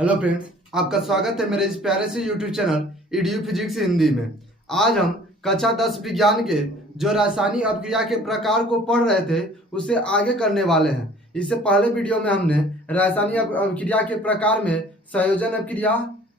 Hello friends, आपका स्वागत है मेरे इस प्यारे से YouTube channel EDU physics Hindi में। आज हम कक्षा 10 विज्ञान के जो रासायनिक अपक्रिया के प्रकार को पढ़ रहे थे उसे आगे करने वाले हैं। इससे पहले वीडियो में हमने रासायनिक अपक्रिया के प्रकार में संयोजन अपक्रिया,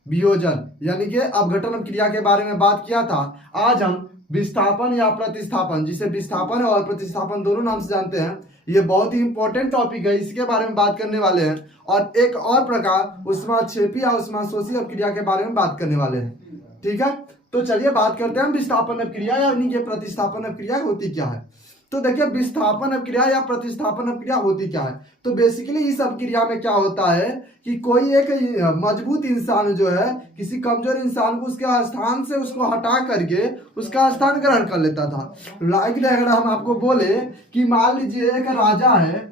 वियोजन यानी कि अपघटन अपक्रिया के बारे में बात किया था। आज हम विस्थापन या प्रतिस्थापन, जिसे विस्थापन और प्रतिस्थापन दोनों नाम से जानते हैं, ये बहुत ही इंपॉर्टेंट टॉपिक है, इसके बारे में बात करने वाले हैं। और एक और प्रकार ऊष्माक्षेपी या ऊष्माशोषी अपक्रिया के बारे में बात करने वाले हैं। ठीक है, तो चलिए बात करते हैं विस्थापन अपक्रिया यानी कि प्रतिस्थापन अपक्रिया होती क्या है। तो देखिए, विस्थापन अपक्रिया या प्रतिस्थापन अपक्रिया होती क्या है। तो बेसिकली इस अपक्रिया में क्या होता है कि कोई एक मजबूत इंसान जो है किसी कमजोर इंसान को उसके स्थान से उसको हटा करके उसका स्थान ग्रहण कर लेता था। लाइक अगर हम आपको बोले कि मान लीजिए एक राजा है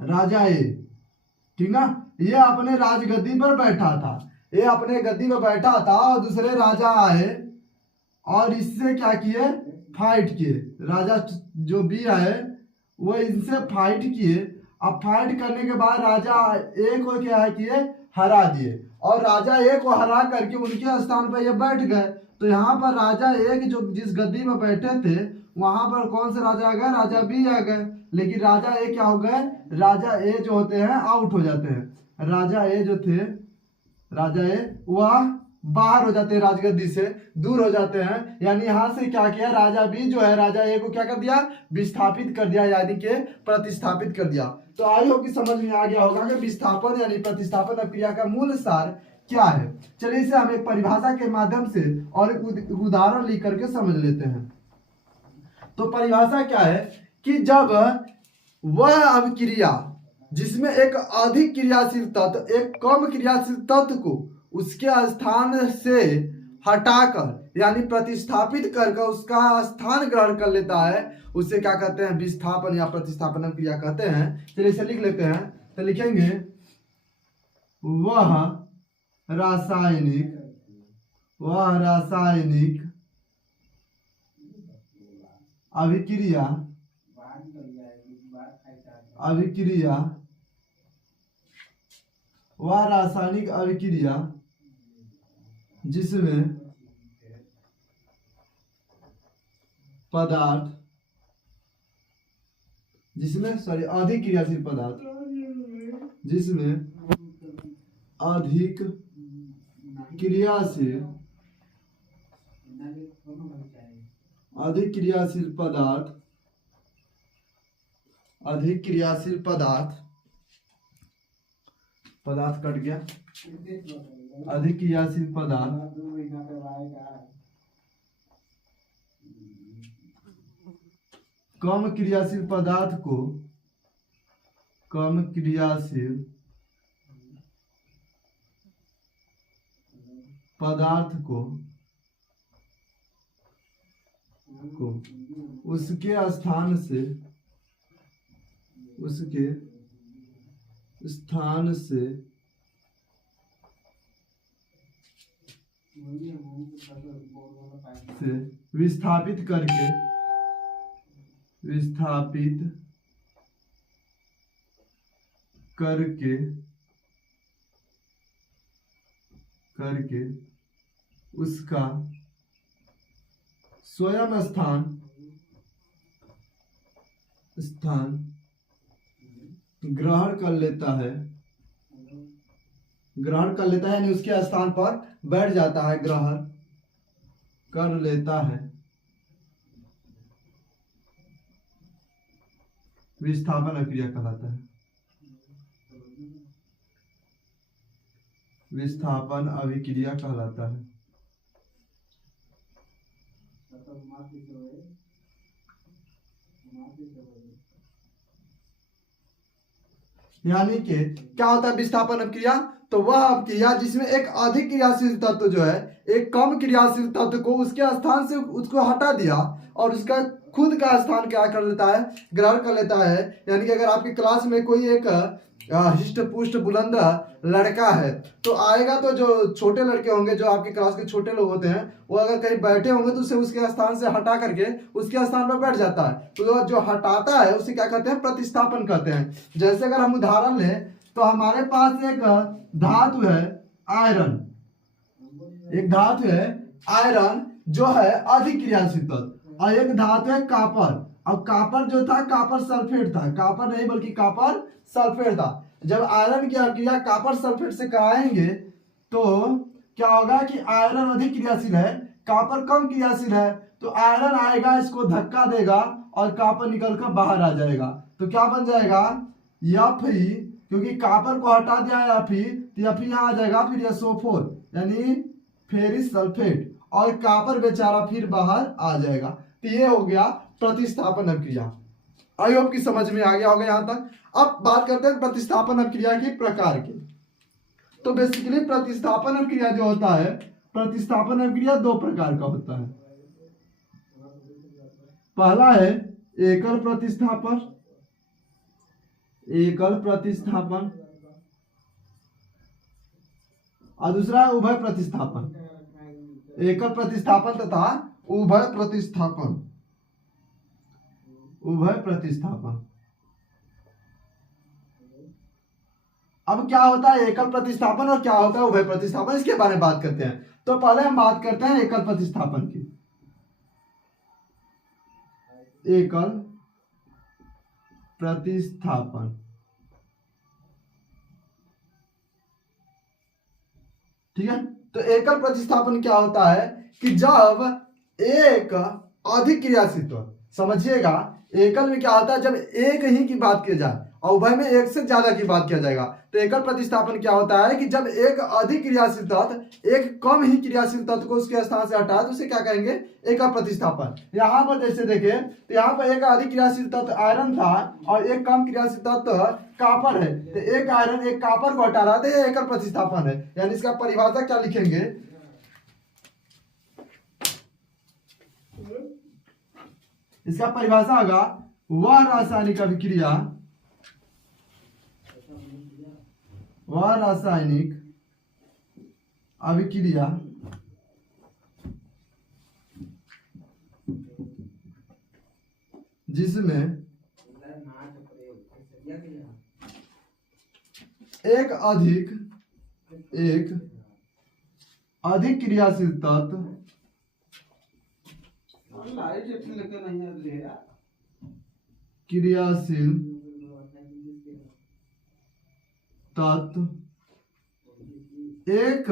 राजा ए, ठीक ना, ये अपने राजगद्दी पर बैठा था। ये अपने गद्दी पर बैठा था और दूसरे राजा आए और इससे क्या किए, फाइट किए। राजा जो बी है वो इनसे फाइट किए। अब फाइट करने के बाद राजा ए को क्या है किए, हरा दिए। और राजा ए को हरा करके उनके स्थान पर ये बैठ गए। तो यहाँ पर राजा ए जो जिस गद्दी में बैठे थे वहां पर कौन से राजा आ गए, राजा बी आ गए। लेकिन राजा ए क्या हो गए, राजा ए जो होते हैं आउट हो जाते हैं। राजा ए जो थे, राजा ए वह बाहर हो जाते हैं, राजगद्दी से दूर हो जाते हैं। यानी यहां से क्या किया, राजा बी जो है राजा ए को क्या कर दिया, विस्थापित कर दिया, यानी कि प्रतिस्थापित कर दिया। तो आई होप कि समझ में आ गया होगा कि विस्थापन यानी प्रतिस्थापन अपक्रिया का मूल सार क्या है। चलिए इसे हम एक परिभाषा के माध्यम से और एक उदाहरण लेकर के समझ लेते हैं। तो परिभाषा क्या है कि जब वह अपक्रिया जिसमें एक अधिक क्रियाशील तत्व एक कम क्रियाशील तत्व को उसके स्थान से हटाकर यानी प्रतिस्थापित कर उसका स्थान ग्रहण कर लेता है, उसे क्या कहते हैं, विस्थापन या प्रतिस्थापन क्रिया कहते हैं। चलिए इसे लिख लेते हैं। तो लिखेंगे वह रासायनिक अभिक्रिया वह रासायनिक अभिक्रिया जिसमें अधिक क्रियाशील पदार्थ, जिसमें अधिक क्रियाशील पदार्थ कट गया, अधिक क्रियाशील पदार्थ कम क्रियाशील पदार्थ को उसके स्थान से विस्थापित करके उसका स्वयं स्थान ग्रहण कर लेता है यानी उसके स्थान पर बैठ जाता है, ग्रहण कर लेता है, विस्थापन अपक्रिया कहलाता है। विस्थापन अभिक्रिया कहलाता है। यानी कि क्या होता है विस्थापन अपक्रिया, तो वह अपक्रिया जिसमें एक अधिक क्रियाशील तत्व जो है एक कम क्रियाशील तत्व को उसके स्थान से उसको हटा दिया और उसका खुद का स्थान क्या कर लेता है, ग्रहण कर लेता है। यानी कि अगर आपकी क्लास में कोई एक हिष्ट पुष्ट बुलंद लड़का है तो आएगा, तो जो छोटे लड़के होंगे जो आपकी क्लास के छोटे लोग होते हैं वो अगर कहीं बैठे होंगे तो उसे उसके स्थान से हटा करके उसके स्थान पर बैठ जाता है। तो जो हटाता है उसे क्या कहते हैं, प्रतिस्थापन कहते हैं। जैसे अगर हम उदाहरण लें तो हमारे पास एक धातु है आयरन, एक धातु है आयरन जो है अधिक क्रियाशील तत्व, और एक धातु है कापर। अब कापर जो था कापर सल्फेट था, कापर नहीं बल्कि कापर सल्फेट था। जब आयरन की अभिक्रिया कापर सल्फेट से कराएंगे तो क्या होगा कि आयरन अधिक क्रियाशील है, कापर कम क्रियाशील है, तो आयरन आएगा इसको धक्का देगा और कापर निकलकर बाहर आ जाएगा। तो क्या बन जाएगा Fe, क्योंकि कापर को हटा दिया Fe, तो Fe यहाँ आ जाएगा फिर SO4 यानी फेरिस सल्फेट, और कापर बेचारा फिर बाहर आ जाएगा। तो ये हो गया प्रतिस्थापन अभिक्रिया। आई होप की समझ में आ गया होगा यहाँ तक। अब बात करते हैं प्रतिस्थापन अभिक्रिया के प्रकार की। तो बेसिकली प्रतिस्थापन अभिक्रिया जो होता है, प्रतिस्थापन अभिक्रिया दो प्रकार का होता है। पहला है एकल प्रतिस्थापन, एकल प्रतिस्थापन, और दूसरा है उभय प्रतिस्थापन। एकल प्रतिस्थापन तथा उभय प्रतिस्थापन, उभय प्रतिस्थापन। अब क्या होता है एकल प्रतिस्थापन और क्या होता है उभय प्रतिस्थापन, इसके बारे में बात करते हैं। तो पहले हम बात करते हैं एकल प्रतिस्थापन की। एकल प्रतिस्थापन, ठीक है। तो एकल प्रतिस्थापन क्या होता है कि जब एक अधिक क्रियाशील तत्व, समझिएगा एकल में क्या होता है जब एक ही की बात की जाए और उभय में एक से ज्यादा की बात किया जाएगा। तो एकल प्रतिस्थापन क्या होता है कि जब एक अधिक क्रियाशील तत्व एक कम ही क्रियाशील तत्व को उसके स्थान से हटाए तो उसे क्या कहेंगे एकल प्रतिस्थापन। यहाँ पर जैसे देखें तो यहाँ पर एक अधिक क्रियाशील तत्व आयरन था और एक कम क्रियाशील तत्व कापर है, तो एक आयरन एक कापर को हटा रहा था, ये एकल प्रतिस्थापन है। यानी इसका परिभाषा क्या लिखेंगे, इसका परिभाषा होगा वह रासायनिक अभिक्रिया, वह रासायनिक अभिक्रिया जिसमें एक अधिक क्रियाशील तत्व क्रियाशील तत्व एक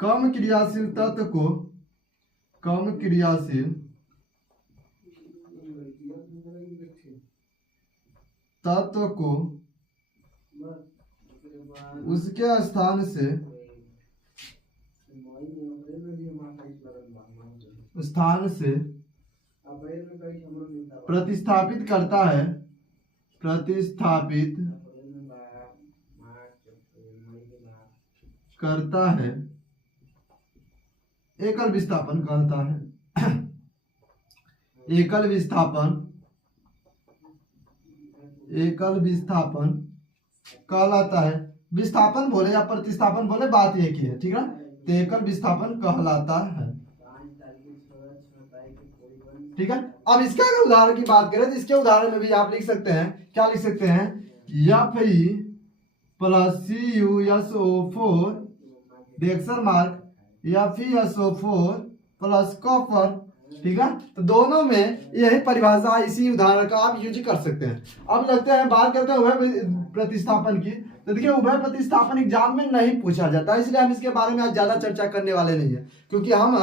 कम क्रियाशील तत्व को, कम क्रियाशील तत्व को उसके स्थान से प्रतिस्थापित करता है, प्रतिस्थापित करता है, एकल विस्थापन कहता है। एकल विस्थापन, एकल विस्थापन कहलाता है। विस्थापन बोले या प्रतिस्थापन बोले बात एक ही है, ठीक है। तो एकल विस्थापन कहलाता है, ठीक है। अब इसके अगर उदाहरण की बात करें तो इसके उदाहरण में भी आप लिख सकते हैं, क्या लिख सकते हैं, Fe plus CuSO4 reaction mark FeSO4 plus copper, ठीक है। तो दोनों में यही परिभाषा इसी उदाहरण का आप यूज कर सकते हैं। अब लगते हैं बात करते हैं उभय प्रतिस्थापन की। तो देखिए उभय प्रतिस्थापन एग्जाम में नहीं पूछा जाता, इसलिए हम इसके बारे में आज ज्यादा चर्चा करने वाले नहीं है, क्योंकि हम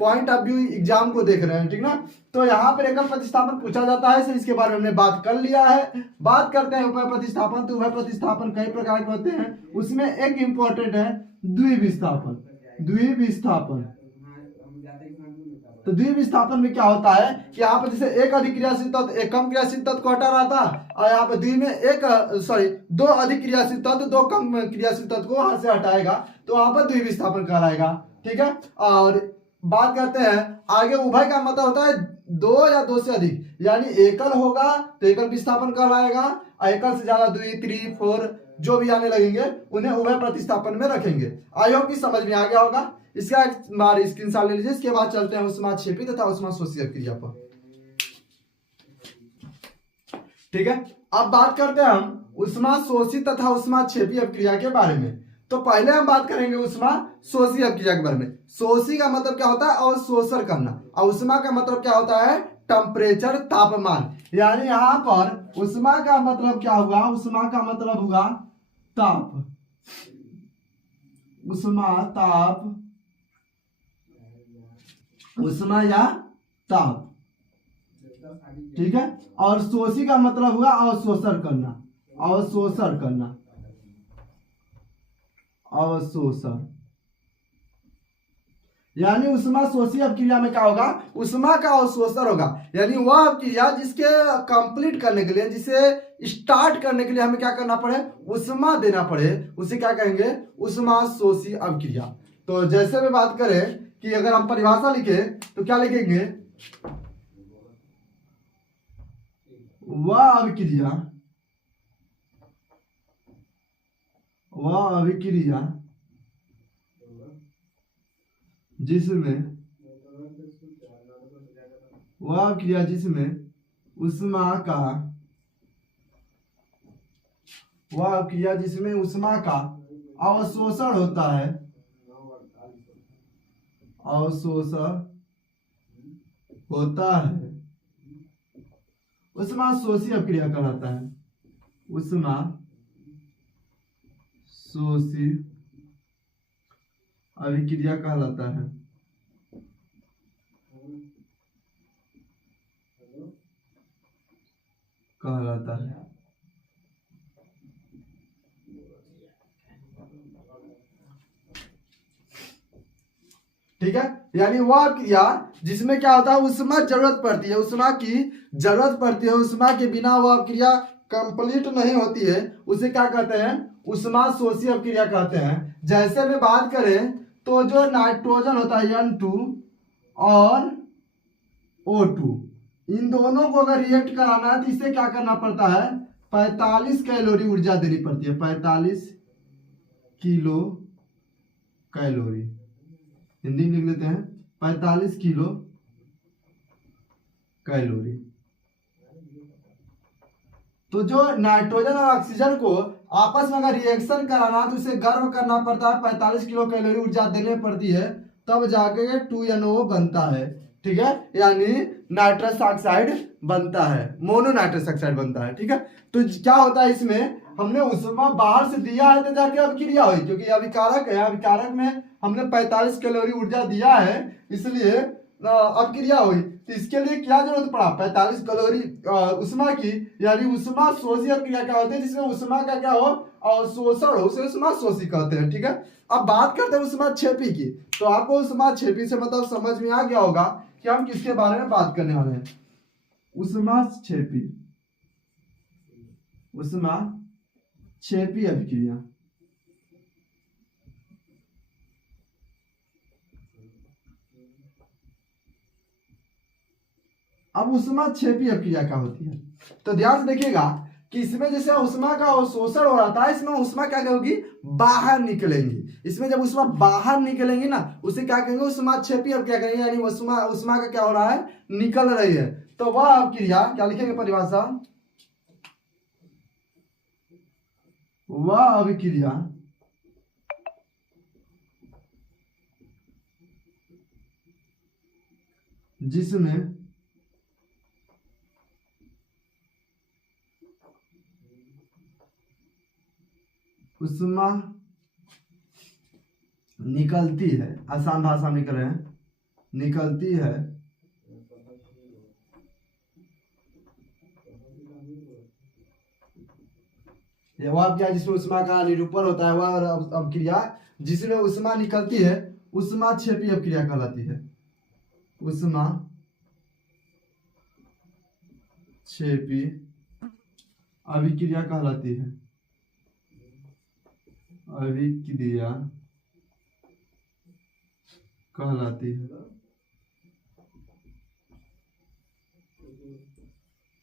पॉइंट ऑफ व्यू एग्जाम को देख रहे हैं, ठीक ना। तो यहाँ पर एकल प्रतिस्थापन पूछा जाता है, इसके बारे में हमने बात कर लिया है। बात करते हैं उभय प्रतिस्थापन। तो उभय प्रतिस्थापन कई प्रकार के होते हैं, उसमें एक इंपॉर्टेंट है द्विविस्थापन। द्विविस्थापन, तो द्विविस्थापन में क्या होता है कि यहाँ पर जैसे एक अधिक क्रियाशील तत्व एक कम क्रियाशील तत्व को हटा रहा था, और यहाँ पे द्वि में दो अधिक क्रियाशील तत्व दो कम क्रियाशील तत्व को वहां से हटाएगा, तो वहां पर द्विविस्थापन कहलाएगा, ठीक है। और बात करते हैं आगे उभय का मतलब होता है दो या दो से अधिक, यानी एकल होगा तो एकल विस्थापन कहलाएगा, और एकल से ज्यादा द्वि, त्रि, फोर जो भी आने लगेंगे उन्हें उभय प्रतिस्थापन में रखेंगे। आई होप कि समझ में आ गया होगा। इसका एक स्क्रीनशॉट ले लीजिए। इसके बाद चलते हैं ऊष्माक्षेपी तथा ऊष्माशोषी क्रिया पर, ठीक है। अब बात करते हैं हम उष्मा शोषी तथा उष्मा क्षेपी अपक्रिया के बारे में। तो पहले हम बात करेंगे उष्मा शोषी अपक्रिया के बारे में। शोषी का मतलब क्या होता है? अवशोषण करना, और उष्मा का मतलब क्या होता है? टेम्परेचर, तापमान। यानी यहाँ पर उष्मा का मतलब क्या हुआ? उष्मा का मतलब हुआ ताप, उष्मा, ताप, उष्मा या ताप, ठीक है। और शोषी का मतलब हुआ अवशोषण करना, अवशोषण करना, अवशोषण। यानी उष्मा शोषी अपक्रिया में क्या होगा? उष्मा का अवशोषण होगा। यानी वह अपक्रिया जिसके कंप्लीट करने के लिए, जिसे स्टार्ट करने के लिए हमें क्या करना पड़े? उष्मा देना पड़े, उसे क्या कहेंगे? उष्मा शोषी अपक्रिया। तो जैसे में बात करें कि अगर हम परिभाषा लिखे तो क्या लिखेंगे? वह अभिक्रिया, वह अभिक्रिया जिसमें, वह अभिक्रिया जिसमें उष्मा का, वह अभिक्रिया जिसमें उष्मा का अवशोषण होता है, अवशोषण होता है, उष्मा शोषी अपक्रिया कहलाता है। उष्मा शोषी अभिक्रिया कहलाता है। कहलाता है। ठीक है। यानी वह क्रिया जिसमें क्या होता है? उष्मा जरूरत पड़ती है, उष्मा की जरूरत पड़ती है, उष्मा के बिना वह क्रिया कंप्लीट नहीं होती है, उसे क्या कहते हैं? उष्मा शोषी अपक्रिया कहते हैं। जैसे में बात करें तो जो नाइट्रोजन होता है N2 और O2, इन दोनों को अगर रिएक्ट कराना है तो इसे क्या करना पड़ता है? 45 कैलोरी ऊर्जा देनी पड़ती है, 45 किलो कैलोरी। हिंदी में लिख लेते हैं 45 किलो कैलोरी। तो जो नाइट्रोजन और ऑक्सीजन को आपस में अगर रिएक्शन कराना तो इसे गर्म करना पड़ता है, 45 किलो कैलोरी ऊर्जा देनी पड़ती है, तब जाके 2NO बनता है। ठीक है। यानी नाइट्रस ऑक्साइड बनता है, मोनो नाइट्रस ऑक्साइड बनता है। ठीक है। तो क्या होता है? इसमें हमने उष्मा बाहर से दिया है तो जाके अभिक्रिया हुई, क्योंकि अभिकारक है, अभिकारक में हमने 45 कैलोरी ऊर्जा दिया है, इसलिए अभिक्रिया हुई। तो इसके लिए क्या जरूरत पड़ा? 45 कैलोरी उष्मा की। यानी उष्मा शोषी अभिक्रिया क्या होती है? जिसमें उष्मा का क्या हो? अवशोषण हो, उसे उष्मा शोषी कहते हैं। ठीक है। अब बात करते हैं उष्मा क्षेपी की। तो आपको उष्मा क्षेपी से मतलब समझ में आ गया होगा कि हम किसके बारे में बात करने वाले हैं। उष्मा क्षेपी, उष्मा क्षेपी अभिक्रिया। अब उष्मा क्षेपी अपक्रिया क्या होती है? तो ध्यान से देखिएगा कि इसमें जैसे उष्मा का अवशोषण हो रहा था, इसमें उष्मा क्या होगी? बाहर निकलेंगी। इसमें जब उष्मा बाहर निकलेंगी ना, उसे क्या कहेंगे? उष्मा क्षेपी अपक्रिया करेंगे। यानी उष्मा, उष्मा का क्या हो रहा है? निकल रही है। तो वह अपक्रिया क्या लिखेंगे परिभाषा? वह अभिक्रिया जिसमें उष्मा निकलती है, आसान भाषा में निकल रहे हैं, निकलती है, वह क्या जिसमें उष्मा का निरूपण होता है, वह अपक्रिया जिसमें उष्मा निकलती है, उष्मा क्षेपी अपक्रिया कहलाती है। उष्मा क्षेपी अभिक्रिया कहलाती है। अभिक्रिया कहलाती है।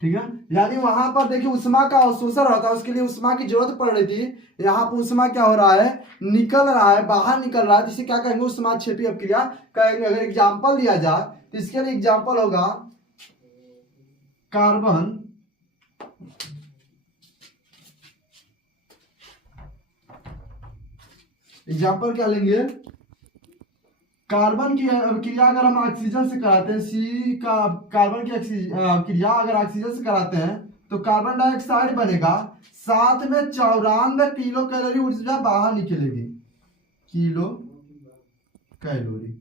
ठीक है। यानी वहां पर देखिए उष्मा का अवशोषण होता है, उसके लिए उष्मा की जरूरत पड़ रही थी। यहाँ पर उष्मा क्या हो रहा है? निकल रहा है, बाहर निकल रहा है, जिसे क्या कहेंगे? उष्मा क्षेपी अपक्रिया कहेंगे। अगर एग्जाम्पल लिया जाए तो इसके लिए एग्जाम्पल होगा कार्बन एग्जाम्पल क्या लेंगे, कार्बन की क्रिया अगर हम ऑक्सीजन से कराते हैं, सी का कार्बन की क्रिया अगर ऑक्सीजन से कराते हैं तो कार्बन डाइऑक्साइड बनेगा, साथ में 94 किलो कैलोरी ऊर्जा बाहर निकलेगी, किलो कैलोरी।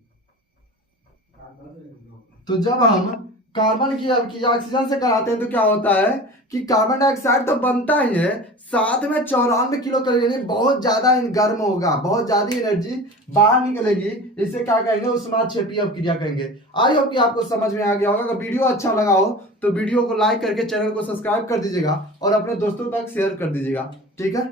तो जब हम कार्बन की ऑक्सीजन से कराते हैं तो क्या होता है कि कार्बन डाइऑक्साइड तो बनता ही है, साथ में 94 किलो कैलोरी, यानी बहुत ज्यादा गर्म होगा, बहुत ज्यादा एनर्जी बाहर निकलेगी। इसे क्या कहेंगे, ऊष्माक्षेपीय अपक्रिया कहेंगे। आई होप कि आपको समझ में आ गया होगा। अगर वीडियो अच्छा लगा हो तो वीडियो को लाइक करके चैनल को सब्सक्राइब कर दीजिएगा और अपने दोस्तों तक शेयर कर दीजिएगा। ठीक है।